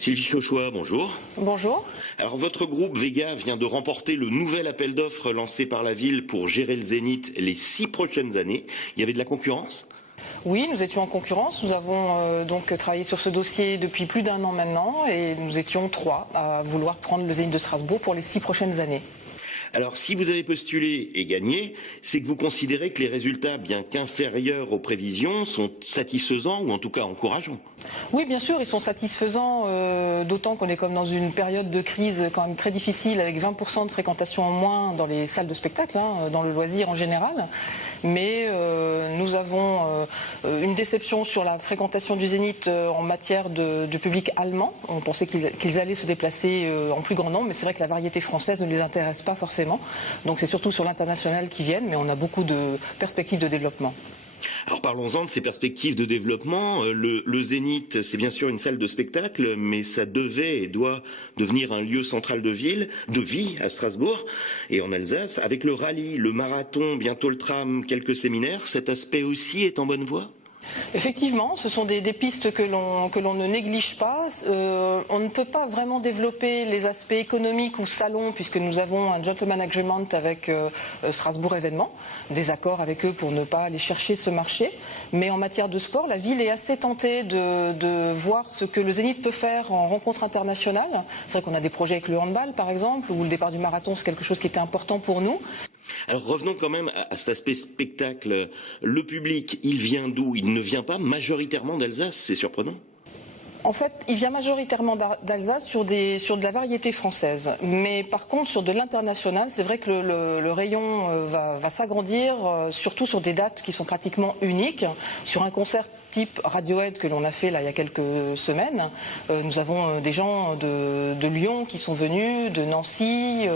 Sylvie Chauchois, bonjour. Bonjour. Alors votre groupe Vega vient de remporter le nouvel appel d'offres lancé par la ville pour gérer le Zénith les 6 prochaines années. Il y avait de la concurrence ? Oui, nous étions en concurrence. Nous avons donc travaillé sur ce dossier depuis plus d'1 an maintenant et nous étions 3 à vouloir prendre le Zénith de Strasbourg pour les 6 prochaines années. Alors si vous avez postulé et gagné, c'est que vous considérez que les résultats, bien qu'inférieurs aux prévisions, sont satisfaisants ou en tout cas encourageants. Oui, bien sûr, ils sont satisfaisants, d'autant qu'on est comme dans une période de crise quand même très difficile, avec 20% de fréquentation en moins dans les salles de spectacle, dans le loisir en général. Mais nous avons une déception sur la fréquentation du Zénith en matière de public allemand. On pensait qu'ils allaient se déplacer en plus grand nombre, mais c'est vrai que la variété française ne les intéresse pas forcément. Donc c'est surtout sur l'international qu'ils viennent, mais on a beaucoup de perspectives de développement. Alors parlons-en de ces perspectives de développement. Le Zénith, c'est bien sûr une salle de spectacle, mais ça devait et doit devenir un lieu central de vie à Strasbourg et en Alsace. Avec le rallye, le marathon, bientôt le tram, quelques séminaires, cet aspect aussi est en bonne voie ? Effectivement, ce sont des pistes que l'on ne néglige pas. On ne peut pas vraiment développer les aspects économiques ou salons puisque nous avons un gentleman agreement avec Strasbourg Événements, des accords avec eux pour ne pas aller chercher ce marché. Mais en matière de sport, la ville est assez tentée de voir ce que le Zénith peut faire en rencontre internationale. C'est vrai qu'on a des projets avec le handball par exemple, ou le départ du marathon, c'est quelque chose qui était important pour nous. Alors revenons quand même à cet aspect spectacle. Le public, il vient d'où ? Il ne vient pas majoritairement d'Alsace, c'est surprenant. En fait, il vient majoritairement d'Alsace sur de la variété française. Mais par contre, sur de l'international, c'est vrai que le rayon va s'agrandir, surtout sur des dates qui sont pratiquement uniques. Sur un concert type Radiohead que l'on a fait là il y a quelques semaines, nous avons des gens de Lyon qui sont venus, de Nancy,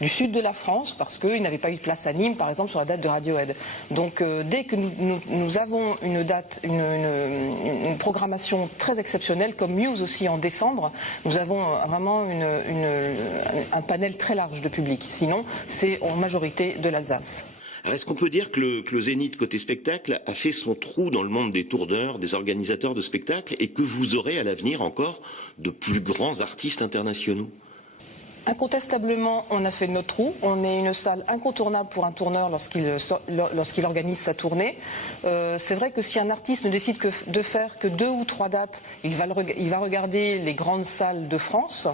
du sud de la France, parce qu'ils n'avaient pas eu de place à Nîmes, par exemple, sur la date de Radiohead. Donc dès que nous avons une date, une programmation très exceptionnelle, comme Muse aussi en décembre, nous avons vraiment un panel très large de public. Sinon, c'est en majorité de l'Alsace. Alors est-ce qu'on peut dire que le Zénith côté spectacle a fait son trou dans le monde des tourneurs, des organisateurs de spectacles et que vous aurez à l'avenir encore de plus grands artistes internationaux ? Incontestablement, on a fait notre trou. On est une salle incontournable pour un tourneur lorsqu'il organise sa tournée. C'est vrai que si un artiste ne décide de faire que 2 ou 3 dates, il va regarder les grandes salles de France.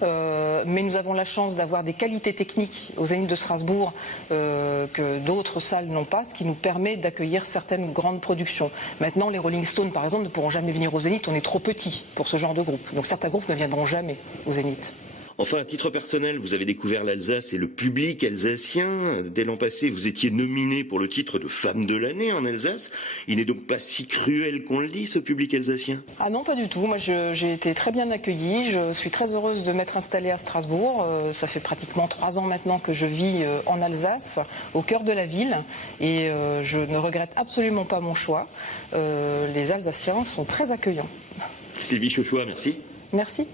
Mais nous avons la chance d'avoir des qualités techniques au Zénith de Strasbourg que d'autres salles n'ont pas, ce qui nous permet d'accueillir certaines grandes productions. Maintenant, les Rolling Stones, par exemple, ne pourront jamais venir au Zénith. On est trop petits pour ce genre de groupe. Donc certains groupes ne viendront jamais au Zénith. Enfin, à titre personnel, vous avez découvert l'Alsace et le public alsacien. Dès l'an passé, vous étiez nominé pour le titre de femme de l'année en Alsace. Il n'est donc pas si cruel qu'on le dit, ce public alsacien ? Ah non, pas du tout. Moi, j'ai été très bien accueillie. Je suis très heureuse de m'être installée à Strasbourg. Ça fait pratiquement 3 ans maintenant que je vis en Alsace, au cœur de la ville. Et je ne regrette absolument pas mon choix. Les Alsaciens sont très accueillants. Sylvie Chauchois, merci. Merci.